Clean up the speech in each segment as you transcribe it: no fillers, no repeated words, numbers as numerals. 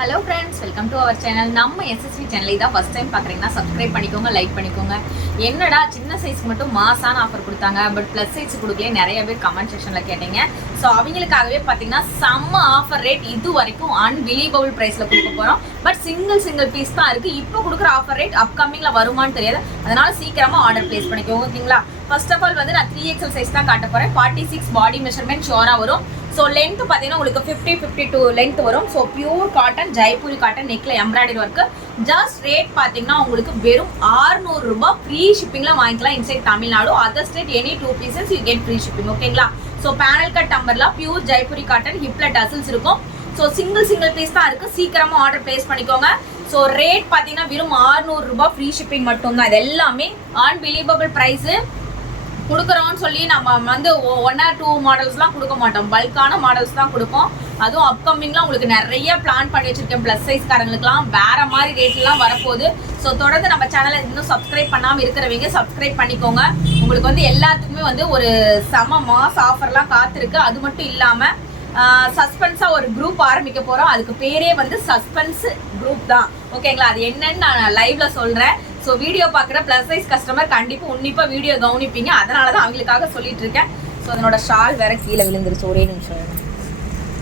Hello friends, welcome to our channel. நம்ம SSV சேனலை தான் ஃபஸ்ட் டைம் பார்க்குறீங்கன்னா சப்ஸ்கிரைப் பண்ணிக்கோங்க, லைக் பண்ணிக்கோங்க. என்னடா சின்ன சைஸ்க்கு மட்டும் மாசான ஆஃபர் கொடுத்தாங்க, பட் ப்ளஸ் சைஸ் கொடுக்கலையே நிறைய பேர் கமெண்ட் செக்ஷனில் கேட்டீங்க. ஸோ அவங்களுக்காகவே பார்த்தீங்கன்னா செம்ம ஆஃபர் ரேட் இது வரைக்கும் அன்பிலீவபிள் ப்ரைஸில் கொடுக்க போகிறோம். பட் சிங்கிள் பீஸ் தான் இருக்குது. இப்போ கொடுக்குற ஆஃபர் ரேட் அப்கமிங்கில் வருமானு தெரியாது. அதனால் சீக்கிரமாக ஆர்டர் ப்ளேஸ் பண்ணிக்கோங்க, ஓகேங்களா? ஃபர்ஸ்ட் ஆஃப் ஆல் வந்து நான் 3XL சைஸ் தான் காட்ட போகிறேன். 46 பாடி மெஷர்மெண்ட் ஷோராக வரும். ஸோ லென்த் பார்த்தீங்கன்னா உங்களுக்கு 50-52 லென்த் வரும். So pure cotton, Jaipuri cotton, நெக்ல embroidery work. Just rate பார்த்தீங்கன்னா உங்களுக்கு வெறும் 600 ரூபாய். ஃப்ரீ ஷிப்பிங்கில் வாங்கிக்கலாம் inside Tamil Nadu. Other state any 2 pieces you get free shipping, ஓகேங்களா? So panel cut டம்பர்லாம் pure Jaipuri cotton, ஹிப்ல tassels இருக்கும். ஸோ சிங்கிள் பீஸ் தான் இருக்குது. சீக்கிரமாக ஆர்டர் பிளேஸ் பண்ணிக்கோங்க. ஸோ ரேட் பார்த்தீங்கன்னா வெறும் 600 ரூபாய். ஃப்ரீ ஷிப்பிங் மட்டும்தான். இது எல்லாமே அன்பிலீவபிள் ப்ரைஸு கொடுக்குறோம்னு சொல்லி நம்ம வந்து 1 or 2 மாடல்ஸ்லாம் கொடுக்க மாட்டோம். பல்கான மாடல்ஸ் தான் கொடுப்போம். அதுவும் அப்கமிங்லாம் உங்களுக்கு நிறைய பிளான் பண்ணி வச்சிருக்கேன். ப்ளஸ் சைஸ்காரங்களுக்குலாம் வேற மாதிரி ரேட்லாம் வரப்போகுது. ஸோ தொடர்ந்து நம்ம சேனலை இன்னும் சப்ஸ்கிரைப் பண்ணாமல் இருக்கிறவங்க சப்ஸ்கிரைப் பண்ணிக்கோங்க. உங்களுக்கு வந்து எல்லாத்துக்குமே வந்து ஒரு செம மாஸ் ஆஃபர்லாம் காத்திருக்கு. அது மட்டும் இல்லாமல் சஸ்பென்ஸாக ஒரு குரூப் ஆரம்பிக்க போகிறோம். அதுக்கு பேரே வந்து சஸ்பென்ஸ் குரூப் தான், ஓகேங்களா? அது என்னன்னு நான் லைவ்ல சொல்கிறேன். ஸோ வீடியோ பார்க்குற ப்ளஸ் சைஸ் கஸ்டமர் கண்டிப்பாக உன்னிப்பாக வீடியோ கவனிப்பீங்க. அதனால தான் அவங்களுக்காக சொல்லிட்டு இருக்கேன். ஸோ அதனோட ஷால் வேற கீழே விழுந்துருச்சு. ஒரே நிமிஷம்.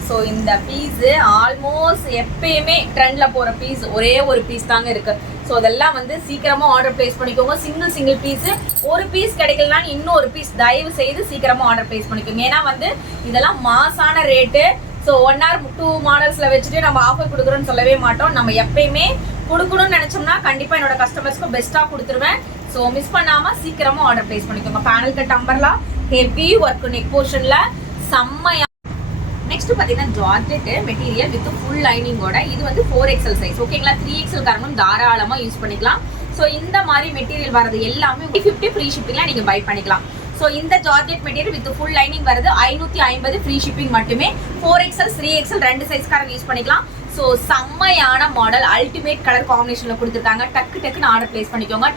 ஸோ இந்த பீஸு ஆல்மோஸ்ட் எப்பயுமே ட்ரெண்டில் போகிற பீஸ் ஒரே ஒரு பீஸ் தாங்க இருக்குது. ஸோ அதெல்லாம் வந்து சீக்கிரமாக ஆர்டர் பிளேஸ் பண்ணிக்கோங்க. Single piece. ஒரு பீஸ் கிடைக்கலனாலும் இன்னொரு பீஸ் தயவு செய்து சீக்கிரமாக ஆர்டர் பிளேஸ் பண்ணிக்கோங்க. ஏன்னா வந்து இதெல்லாம் மாசான ரேட்டு. ஸோ 1 or 2 மாடல்ஸில் வச்சுட்டு நம்ம ஆஃபர் கொடுக்குறோன்னு சொல்லவே மாட்டோம். நம்ம எப்பயுமே கொடுக்கணும்னு நினச்சோம்னா கண்டிப்பாக என்னோட கஸ்டமர்ஸ்க்கு பெஸ்ட்டாக கொடுத்துருவேன். ஸோ மிஸ் பண்ணாமல் சீக்கிரமாக ஆர்டர் பிளேஸ் பண்ணிக்கோங்க. பேனல் கட் டம்பர்லாம் ஹெவி ஒர்க் நெக் போர்ஷனில் செம்மையா. நெக்ஸ்ட் பார்த்தீங்கன்னா ஜார்ஜெட் மெட்டீரியல் வித் ஃபுல் லைனிங்கோட. இது வந்து 4XL சைஸ், ஓகேங்களா? 3XL காரங்களும் தாராளமாக யூஸ் பண்ணிக்கலாம். ஸோ இந்த மாதிரி மெட்டீரியல் வரது எல்லாமே 50 ஃப்ரீ ஷிப்பிங்லாம் நீங்கள் பை பண்ணிக்கலாம். ஸோ இந்த georgette material with full lining வருது 550 ஃப்ரீ ஷிப்பிங் மட்டுமே. 4XL 3XL 2 சைஸ்காரங்க யூஸ் பண்ணிக்கலாம். ஸோ செம்மையான மாடல், அல்டிமேட் கலர் காம்பினேஷனில் கொடுத்துருக்காங்க. டக்குன்னு ஆர்டர் பிளேஸ் பண்ணிக்கோங்க.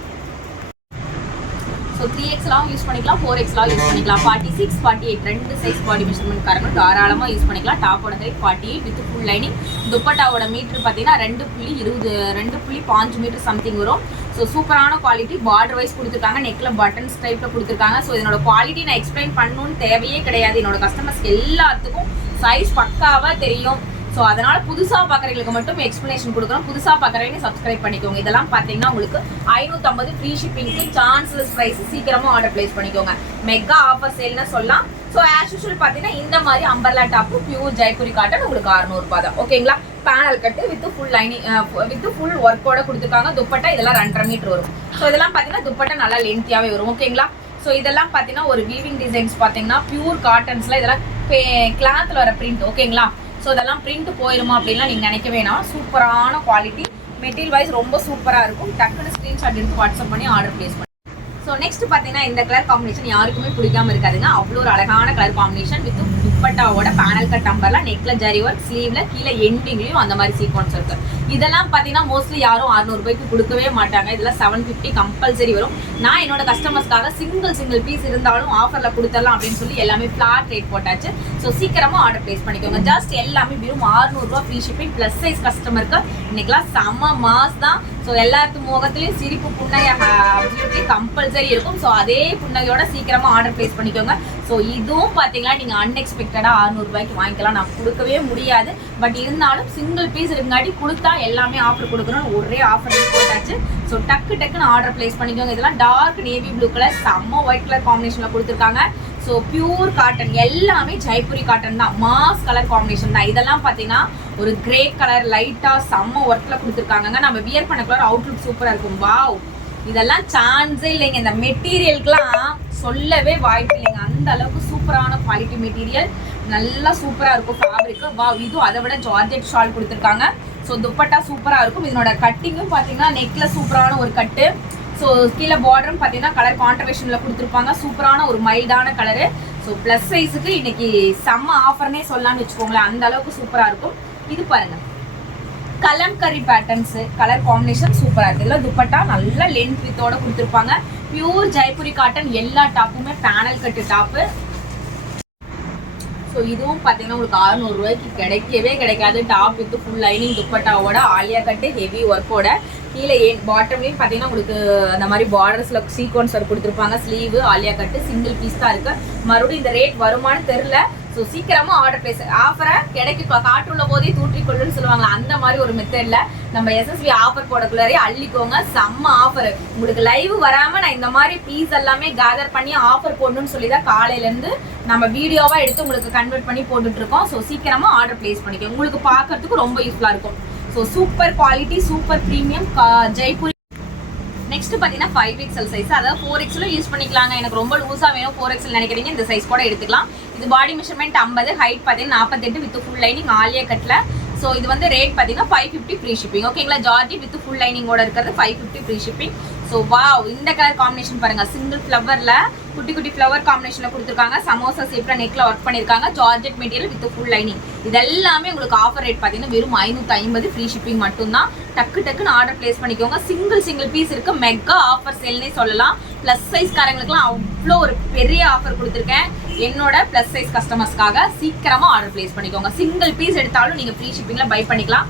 ஸோ 3XL யூஸ் பண்ணிக்கலாம், 4XL யூஸ் பண்ணிக்கலாம். 46, 48 2 சைஸ் பாடி மெஷர்மெண்ட் காரங்களும் தாராளமாக யூஸ் பண்ணிக்கலாம். டாப்போட ஹைட் 48 வித் ஃபுல் லைனிங். துப்பட்டாவோட மீட்டர் பார்த்தீங்கன்னா 2.5 மீட்டர் சம்திங் வரும். ஸோ சூப்பரான குவாலிட்டி. பார்டர் வைஸ் கொடுத்துருக்காங்க. நெக்கில் பட்டன்ஸ் டைப்பில் கொடுத்துருக்காங்க. ஸோ இதனோட குவாலிட்டி நான் எக்ஸ்பிளைன் பண்ணணும்னு தேவையே கிடையாது. என்னோட கஸ்டமர்ஸ்க்கு எல்லாத்துக்கும் சைஸ் பக்காவாக தெரியும். ஸோ அதனால புதுசாக பார்க்குறவங்களுக்கு மட்டும் எக்ஸ்பிளேஷன் கொடுக்குறோம். புதுசாக பார்க்குறவங்க சப்ஸ்கிரைப் பண்ணிக்கோங்க. இதெல்லாம் பார்த்தீங்கன்னா உங்களுக்கு 550 ஃப்ரீ ஷிப்பிங்க்கு சான்ஸ்லெஸ் ப்ரைஸ். சீக்கிரமாக ஆர்டர் பிளேஸ் பண்ணிக்கோங்க. மெகா ஆஃபர் சேல்னு சொல்லலாம். ஸோ ஆஸ் யூஷுவல் பார்த்தீங்கன்னா இந்த மாதிரி umbrella top pure Jaipuri cotton உங்களுக்கு 600 ரூபாய் தான், ஓகேங்களா? Panel cut with full lining with full ஒர்க்கோட கொடுத்துருக்காங்க. துப்பட்டா இதெல்லாம் 2.5 மீட்டர் வரும். ஸோ இதெல்லாம் பார்த்தீங்கன்னா துப்பட்டா நல்லா லென்த்தியாகவே வரும், ஓகேங்களா? ஸோ இதெல்லாம் பார்த்தீங்கன்னா ஒரு வீவிங் டிசைன்ஸ் பார்த்தீங்கன்னா பியூர் காட்டன்ஸில் இதெல்லாம் கிளாத்தில் வர பிரிண்ட், ஓகேங்களா? ஸோ இதெல்லாம் பிரிண்ட் போயிருமா அப்படின்லாம் நீங்கள் நினைக்க வேணாம். சூப்பரான குவாலிட்டி. மெட்டீரியல் வைஸ் ரொம்ப சூப்பராக இருக்கும். டக்குன்னு ஸ்க்ரீன்ஷாட் எடுத்து வாட்ஸ்அப் பண்ணி ஆர்டர் பிளேஸ் பண்ணி. ஸோ நெக்ஸ்ட் பார்த்தீங்கன்னா இந்த கலர் காம்பினேஷன் யாருக்குமே பிடிக்காம இருக்காதுங்க. அவ்வளோ ஒரு அழகான கலர் காம்பினேஷன் வித் துப்பட்டாவோட பேனல் கட் டம்பர்லாம் நெக்ல ஜரி ஒர்க், ஸ்லீவ்ல கீழே எண்டிங்லையும் அந்த மாதிரி சீக்வன்ஸ் இருக்கு. இதெல்லாம் பார்த்தீங்கன்னா மோஸ்ட்லி யாரும் 600 ரூபாய்க்கு கொடுக்கவே மாட்டாங்க. இதெல்லாம் 750 கம்பல்சரி வரும். நான் என்னோட கஸ்டமர்ஸ்க்காக சிங்கிள் பீஸ் இருந்தாலும் ஆஃபரில் கொடுத்துடலாம் அப்படின்னு சொல்லி எல்லாமே ஃபிளாட் ரேட் போட்டாச்சு. ஸோ சீக்கிரமாக ஆர்டர் பிளேஸ் பண்ணிக்கோங்க. ஜஸ்ட் எல்லாமே வெறும் 600 ரூபா ஃப்ரீ ஷிப்பிங். ப்ளஸ் சைஸ் கஸ்டமருக்கு இன்னைக்கெல்லாம் செம்ம மாஸ் தான். ஸோ எல்லாத்து முகத்துலையும் சிரிப்பு புன்னகை கம்பல்சரி இருக்கும். ஸோ அதே புன்னகையோட சீக்கிரமாக ஆர்டர் பிளேஸ் பண்ணிக்கோங்க. ஸோ இதுவும் பார்த்தீங்கன்னா நீங்கள் அன்எக்ஸ்பெக்டடாக 600 ரூபாய்க்கு வாங்கிக்கலாம். நான் கொடுக்கவே முடியாது. பட் இருந்தாலும் சிங்கிள் பீஸ் இருக்காட்டி கொடுத்தா எல்லாமே ஆஃபர் கொடுக்கணும்னு ஒரே ஆஃபர் போட்டாச்சு. ஸோ டக்குன்னு ஆர்டர் பிளேஸ் பண்ணிக்கோங்க. இதெல்லாம் டார்க் நேவி ப்ளூ கலர் செம்ம ஒயிட் கலர் காம்பினேஷனில் கொடுத்துருக்காங்க. ஸோ பியூர் காட்டன் எல்லாமே ஜெய்ப்பூரி காட்டன் தான். மாஸ் கலர் காம்பினேஷன் தான். இதெல்லாம் பார்த்தீங்கன்னா ஒரு கிரே கலர் லைட்டாக செம்ம ஒர்க்கில் கொடுத்துருக்காங்க. நம்ம வியர் பண்ண கலர் அவுட்லுக் சூப்பராக இருக்கும். வாவ், இதெல்லாம் சான்ஸே இல்லைங்க. இந்த மெட்டீரியலுக்குலாம் சொல்லவே வாய்ப்பு இல்லைங்க. அந்த அளவுக்கு சூப்பரான குவாலிட்டி மெட்டீரியல். நல்லா சூப்பராக இருக்கும் ஃபேப்ரிக்கு. வாவ், இதுவும் அதை விட ஜார்ஜெட் ஷால் கொடுத்துருக்காங்க. ஸோ துப்பட்டா சூப்பராக இருக்கும். இதனோட கட்டிங்கும் பார்த்தீங்கன்னா நெக்கில் சூப்பரான ஒரு கட்டு. ஸோ கீழே பார்டரும் பார்த்தீங்கன்னா கலர் கான்ட்ரவேஷனில் கொடுத்துருப்பாங்க. சூப்பரான ஒரு மைல்டான கலரு. ஸோ ப்ளஸ் சைஸுக்கு இன்னைக்கு செம்ம ஆஃபர்னே சொல்லலாம்னு வச்சுக்கோங்களேன். அந்த அளவுக்கு சூப்பராக இருக்கும். இது பாருங்க, கலம்கரி பேட்டர்ன்ஸ் கலர் காம்பினேஷன் சூப்பராக இருக்குது. இதில் துப்பட்டா நல்ல லென்த் வித்தோட கொடுத்துருப்பாங்க. Pure Jaipuri cotton. எல்லா டாப்புமே பேனல் கட்டு டாப்பு. ஸோ இதுவும் பார்த்தீங்கன்னா உங்களுக்கு 600 ரூபாய்க்கு கிடைக்கவே கிடைக்காது. டாப் வித் ஃபுல் லைனிங் துப்பட்டாவோட ஆலியா கட்டு ஹெவி ஒர்க்கோட கீழே பாட்டம்லேயும் பார்த்தீங்கன்னா உங்களுக்கு அந்த மாதிரி பார்டர்ஸில் சீக்வன்ஸ் ஒர்க் கொடுத்துருப்பாங்க. Sleeve Alia cut single piece தான் இருக்குது. மறுபடியும் இந்த ரேட் வருமானு தெரில. ஸோ சீக்கிரமாக ஆர்டர் பிளேஸ். ஆஃபரை கிடைக்கும் காற்றுள்ள போதே தூற்றிக்கொள்ளுன்னு சொல்லுவாங்க. அந்த மாதிரி ஒரு மெத்தடில் நம்ம எஸ்எஸ்வி ஆஃபர் போடக்குள்ளாரே அள்ளிக்கோங்க. செம்ம ஆஃபர். உங்களுக்கு லைவ் வராமல் நான் இந்த மாதிரி பீஸ் எல்லாமே கேதர் பண்ணி ஆஃபர் போடணும்னு சொல்லி தான் காலையிலேருந்து நம்ம வீடியோவாக எடுத்து உங்களுக்கு கன்வெர்ட் பண்ணி போட்டுட்ருக்கோம். ஸோ சீக்கிரமாக ஆர்டர் பிளேஸ் பண்ணிக்கோங்க. உங்களுக்கு பார்க்கறதுக்கு ரொம்ப யூஸ்ஃபுல்லாக இருக்கும். So super quality super premium Jaipur. Next பார்த்தீங்கன்னா 5XL சைஸ், அதாவது 4XL யூஸ் பண்ணிக்கலாங்க. எனக்கு ரொம்ப லூஸாக வேணும் 4XL நினைக்கிறீங்க, இந்த சைஸ் கூட எடுத்துக்கலாம். இது பாடி மெஷர்மெண்ட் 50, ஹைட் பார்த்தீங்கன்னா 48 வித் ஃபுல் லைனிங் ஆலியா கட்டில். ஸோ இது வந்து ரேட் பார்த்தீங்கன்னா 550 ஃப்ரீ ஷிப்பிங். ஓகேங்களா, ஜார்ஜி வித் ஃபுல் லைனிங்கோட இருக்கிறது 550 ஃப்ரீ ஷிப்பிங். ஸோ வாவ், இந்த கலர் காம்பினேஷன் பாருங்க. சிங்கிள் ஃப்ளவரில் குட்டி குட்டி ஃப்ளவர் காம்பினேஷனில் கொடுத்துருக்காங்க. சமோசா ஷேப்பில் நெக்கில் ஒர்க் பண்ணியிருக்காங்க. Georgette material with full lining. இதெல்லாமே உங்களுக்கு ஆஃபர் ரேட் பார்த்தீங்கன்னா வெறும் 550 ஃப்ரீ ஷிப்பிங் மட்டும்தான். டக்குன்னு ஆர்டர் பிளேஸ் பண்ணிக்கோங்க. சிங்கிள் பீஸ் இருக்கு. மெகா ஆஃபர் சேல்னே சொல்லலாம். ப்ளஸ் சைஸ் காரங்களுக்குலாம் அவ்வளோ ஒரு பெரிய ஆஃபர் கொடுத்துருக்கேன் என்னோட ப்ளஸ் சைஸ் கஸ்டமர்ஸ்க்காக. சீக்கிரமாக ஆர்டர் பிளேஸ் பண்ணிக்கோங்க. சிங்கிள் பீஸ் எடுத்தாலும் நீங்கள் ஃப்ரீ ஷிப்பிங்கில் பை பண்ணிக்கலாம்.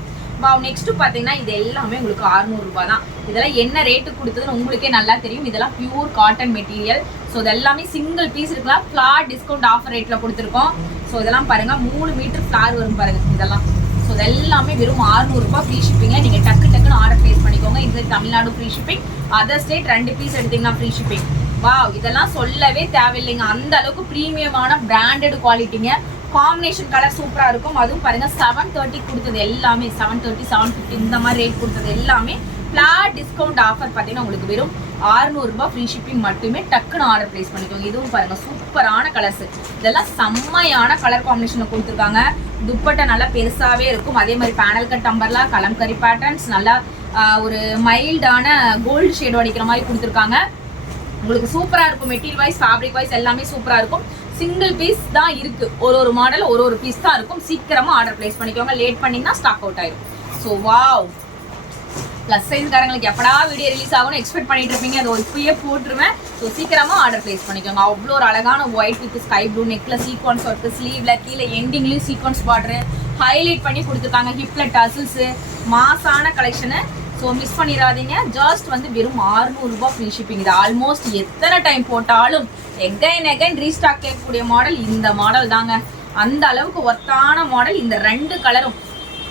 நெக்ஸ்ட் பார்த்தீங்கன்னா இது எல்லாமே உங்களுக்கு 600 ரூபாய் தான். இதெல்லாம் என்ன ரேட்டு கொடுத்ததுன்னு உங்களுக்கே நல்லா தெரியும். இதெல்லாம் பியூர் காட்டன் மெட்டீரியல். ஸோ இதெல்லாமே சிங்கிள் பீஸ் இருக்கலாம். ஃப்ளார் டிஸ்கவுண்ட் ஆஃபர் ரேட்டில் கொடுத்துருக்கோம். ஸோ இதெல்லாம் பாருங்க 3 மீட்டர் ஃப்ளார் வரும் பாருங்க இதெல்லாம். ஸோ இதெல்லாமே வெறும் 600 ரூபாய் ஃப்ரீ ஷிப்பிங்கில் நீங்கள் டக்குன்னு ஆர்டர் பிளேஸ் பண்ணிக்கோங்க. இது Tamil Nadu free shipping. Other state 2 piece எடுத்தீங்கன்னா ஃப்ரீ ஷிப்பிங். வாவ், இதெல்லாம் சொல்லவே தேவையில்லைங்க. அந்த அளவுக்கு ப்ரீமியமான பிராண்டட் குவாலிட்டிங்க. காம்பினேஷன் கலர் சூப்பராக இருக்கும். அதுவும் பாருங்க 730 கொடுத்தது எல்லாமே 730 750 இந்த மாதிரி ரேட் கொடுத்தது எல்லாமே ஃப்ளாட் டிஸ்கவுண்ட் ஆஃபர் பார்த்தீங்கன்னா உங்களுக்கு வெறும் 600 ரூபாய் ஃப்ரீ ஷிப்பிங் மட்டுமே. டக்குன்னு ஆர்டர் பிளேஸ் பண்ணிக்கோங்க. இதுவும் பாருங்க சூப்பரான கலர்ஸ். இதெல்லாம் செம்மையான கலர் காம்பினேஷனில் கொடுத்துருக்காங்க. துப்பட்டை நல்லா பெருசாகவே இருக்கும். அதே மாதிரி panel cut umbrella kalamkari patterns நல்லா ஒரு மைல்டான கோல்டு ஷேட் அடிக்கிற மாதிரி கொடுத்துருக்காங்க. உங்களுக்கு சூப்பராக இருக்கும். மெட்டீரியல் வைஸ் ஃபேப்ரிக் வைஸ் எல்லாமே சூப்பராக இருக்கும். சிங்கிள் பீஸ் தான் இருக்கு. ஒரு மாடல் ஒரு பீஸ் தான் இருக்கும். சீக்கிரமா ஆர்டர் பிளேஸ் பண்ணிக்கோங்க. லேட் பண்ணீங்கன்னா ஸ்டாக் அவுட் ஆயிடும். ஸோ வாவ், ப்ளஸ் சைஸ்காரங்களுக்கு எப்படா வீடியோ ரிலீஸ் ஆகும்னு எக்ஸ்பெக்ட் பண்ணிட்டு இருப்பீங்க. அதை இப்பயே போட்டுருவேன். ஸோ சீக்கிரமா ஆர்டர் பிளேஸ் பண்ணிக்கோங்க. அவ்வளோ ஒரு அழகான ஒயிட் வித் ஸ்கை ப்ளூ நெக்ல சீக்வன்ஸ் ஒர்க்கு, ஸ்லீவ்ல கீழே எண்டிங்லயும் சீக்வன்ஸ் பார்டர் ஹைலைட் பண்ணி கொடுத்துருக்காங்க. ஹிப்ல டசில்ஸ் மாசான கலெக்ஷனு. ஸோ மிஸ் பண்ணிடாதீங்க. ஜஸ்ட் வந்து வெறும் 600 ரூபாய் ஃப்ரீ ஷிப்பிங். இது ஆல்மோஸ்ட் எத்தனை டைம் போட்டாலும் எகைன் ரீஸ்டாக் கேட்கக்கூடிய மாடல் இந்த மாடல் தாங்க. அந்த அளவுக்கு ஒர்த்தான மாடல். இந்த 2 கலரும்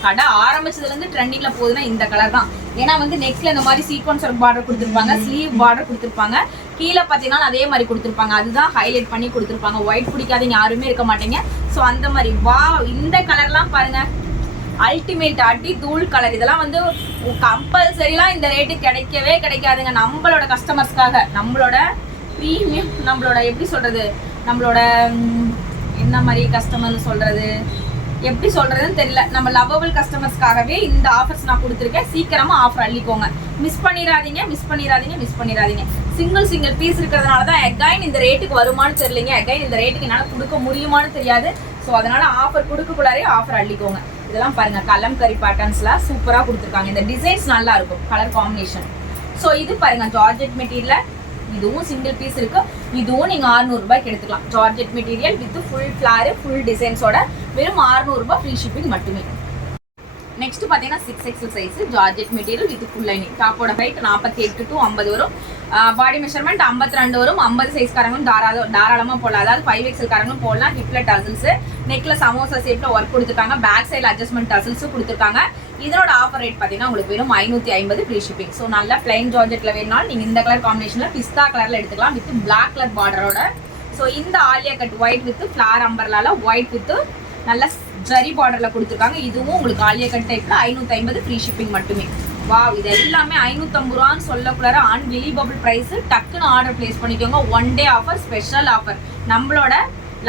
கடை ஆரம்பிச்சதுலேருந்து ட்ரெண்டிங்கில் போகுதுன்னா இந்த கலர் தான். ஏன்னா வந்து நெக்ஸ்ட்ல இந்த மாதிரி சீக்வன்ஸ் ஒர்க் பார்டர் கொடுத்துருப்பாங்க, ஸ்லீவ் பார்டர் கொடுத்துருப்பாங்க, கீழே பார்த்தீங்கன்னா அதே மாதிரி கொடுத்துருப்பாங்க. அதுதான் ஹைலைட் பண்ணி கொடுத்துருப்பாங்க. ஒயிட் பிடிக்காதீங்க யாருமே இருக்க மாட்டீங்க. ஸோ அந்த மாதிரி வா, இந்த கலர்லாம் பாருங்க அல்டிமேட் அடி தூள் கலர். இதெல்லாம் வந்து கம்பல்சரிலாம் இந்த ரேட்டு கிடைக்கவே கிடைக்காதுங்க. நம்மளோட கஸ்டமர்ஸ்க்காக, நம்மளோட ப்ரீமியம், நம்மளோட எப்படி சொல்றது, நம்மளோட என்ன மாதிரி கஸ்டமர்னு சொல்றது, எப்படி சொல்றதுன்னு தெரியல, நம்ம லவ்வபிள் கஸ்டமர்ஸ்க்காகவே இந்த ஆஃபர்ஸ் நான் கொடுத்துருக்கேன். சீக்கிரமா ஆஃபர் அள்ளிக்கோங்க. மிஸ் பண்ணிடாதீங்க. சிங்கிள் பீஸ் இருக்கிறதுனால தான் எகைன் இந்த ரேட்டுக்கு வருமானு தெரியலைங்க. எகைன் இந்த ரேட்டுக்கு என்னால் கொடுக்க முடியுமான்னு தெரியாது. ஸோ அதனால ஆஃபர் கொடுக்கக்கூடாதே ஆஃபர் அள்ளிக்கோங்க. இதெல்லாம் பாருங்க கலம்கரி பேட்டர்ன்ஸ்லாம் சூப்பராக கொடுத்துருக்காங்க. இந்த டிசைன்ஸ் நல்லா இருக்கும் கலர் காம்பினேஷன். ஸோ இது பாருங்க ஜார்ஜெட் மெட்டீரியல். இதுவும் சிங்கிள் பீஸ் இருக்கு. இதுவும் நீங்க 600 ரூபாய்க்கு எடுத்துக்கலாம். Georgette material with full flare full டிசைன்ஸோட வெறும் 600 ரூபாய் ஃப்ரீ ஷிப்பிங் மட்டுமே. நெக்ஸ்ட் பார்த்தீங்கன்னா 6XL size georgette material with full lining. டாப்போட ஹைட் 48 to 50 வரும். பாடி மெஷர்மெண்ட் 52 வரும். 50 சைஸ்காரங்களும் தாராளமாக போடலாம். அதாவது 5XL காரங்களும் போடலாம். ஹிப்ல டசில்ஸ், நெக்ல சமோசா ஷேப்ல ஒர்க் கொடுத்துருக்காங்க. பேக் சைடில் அட்ஜஸ்ட்மெண்ட் டசில்ஸும் கொடுத்துருக்காங்க. இதோட ஆஃபர் ரேட் பார்த்தீங்கன்னா உங்களுக்கு வெறும் 550 ஃப்ரீ ஷிப்பிங். ஸோ நல்ல பிளைன் ஜார்ஜெட்ல வேணாலும் நீங்கள் இந்த கலர் காம்பினேஷனில் பிஸ்தா கலரில் எடுத்துக்கலாம் வித் பிளாக் கலர் பார்டரோட. ஸோ இந்த Alia cut white with flare அம்பர்லால ஒயிட் வித் நல்ல ஜரி பார்டரில் கொடுத்துருக்காங்க. இதுவும் உங்களுக்கு ஆலியா கட் டைப்பில் 550 ஃப்ரீ ஷிப்பிங் மட்டுமே. வாவ், இது எல்லாமே 550 ரூபான்னு சொல்லக்குள்ளார அன்பிலீவபிள் ப்ரைஸ். டக்குன்னு ஆர்டர் பிளேஸ் பண்ணிக்கோங்க. 1 டே ஆஃபர், ஸ்பெஷல் ஆஃபர். நம்மளோட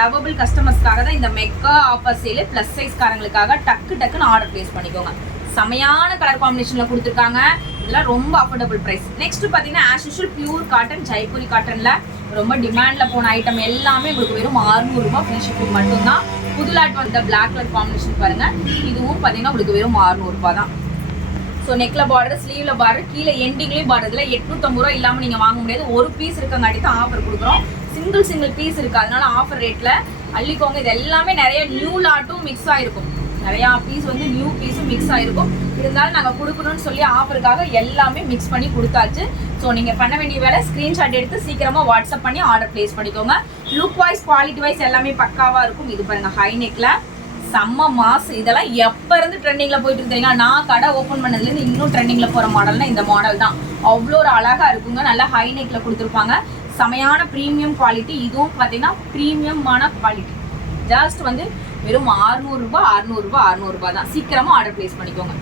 லவ்வபிள் கஸ்டமர்ஸ்க்காக தான் இந்த மெகா ஆஃபர் சேல். ப்ளஸ் சைஸ்காரங்களுக்காக டக்குன்னு ஆர்டர் பிளேஸ் பண்ணிக்கோங்க. செமையான கலர் காம்பினேஷனில் கொடுத்துருக்காங்க. இதெல்லாம் ரொம்ப அஃபோர்டபுள் ப்ரைஸ். நெக்ஸ்ட் பார்த்தீங்கன்னா as usual pure cotton Jaipuri காட்டனில் ரொம்ப டிமாண்டில் போன ஐட்டம் எல்லாமே உங்களுக்கு வெறும் 600 ரூபாய் ஃப்ரீ ஷிப்பிங் மட்டும்தான். புதுலாட் வந்த பிளாக் கலர் காம்பினேஷன் பாருங்க. இதுவும் பார்த்தீங்கன்னா உங்களுக்கு வெறும் 600 ரூபாய் தான். ஸோ நெக்ல பார்டர், ஸ்லீவ்ல பார்டர், கீழே எண்டிங்லேயும் பார்டர். இதில் 850 ரூபா இல்லாமல் நீங்கள் வாங்க முடியாது. ஒரு பீஸ் இருக்கங்காட்டி தான் ஆஃபர் கொடுக்குறோம். சிங்கிள் பீஸ் இருக்கு. அதனால ஆஃபர் ரேட்ல அள்ளிக்கோங்க. இது எல்லாமே நிறைய நியூ லாட்டும் மிக்ஸ் ஆயிருக்கும், நிறையா பீஸ் வந்து நியூ பீஸும் மிக்ஸ் ஆயிருக்கும். இருந்தாலும் நாங்கள் கொடுக்கணும்னு சொல்லி ஆஃபருக்காக எல்லாமே மிக்ஸ் பண்ணி கொடுத்தாச்சு. ஸோ நீங்கள் பண்ண வேண்டிய வேலை ஸ்க்ரீன்ஷாட் எடுத்து சீக்கிரமாக வாட்ஸ்அப் பண்ணி ஆர்டர் ப்ளேஸ் பண்ணிக்கோங்க. லுக் வைஸ் குவாலிட்டி வைஸ் எல்லாமே பக்காவாக இருக்கும். இது பாருங்கள் ஹை நெக்கில் செம்ம மாஸ். இதெல்லாம் எப்போ இருந்து ட்ரெண்டிங்கில் போயிட்டு இருந்தீங்கன்னா நான் கடை ஓப்பன் பண்ணதுலேருந்து இன்னும் ட்ரெண்டிங்கில் போகிற மாடல்னா இந்த மாடல் தான். அவ்வளோ ஒரு அழகாக இருக்குங்க. நல்லா ஹை நெக்கில் கொடுத்துருப்பாங்க. செமையான ப்ரீமியம் குவாலிட்டி. இதுவும் பார்த்தீங்கன்னா ப்ரீமியமான குவாலிட்டி. ஜஸ்ட் வந்து வெறும் 600 ரூபாய் தான். சீக்கிரமாக ஆர்டர் ப்ளேஸ் பண்ணிக்கோங்க.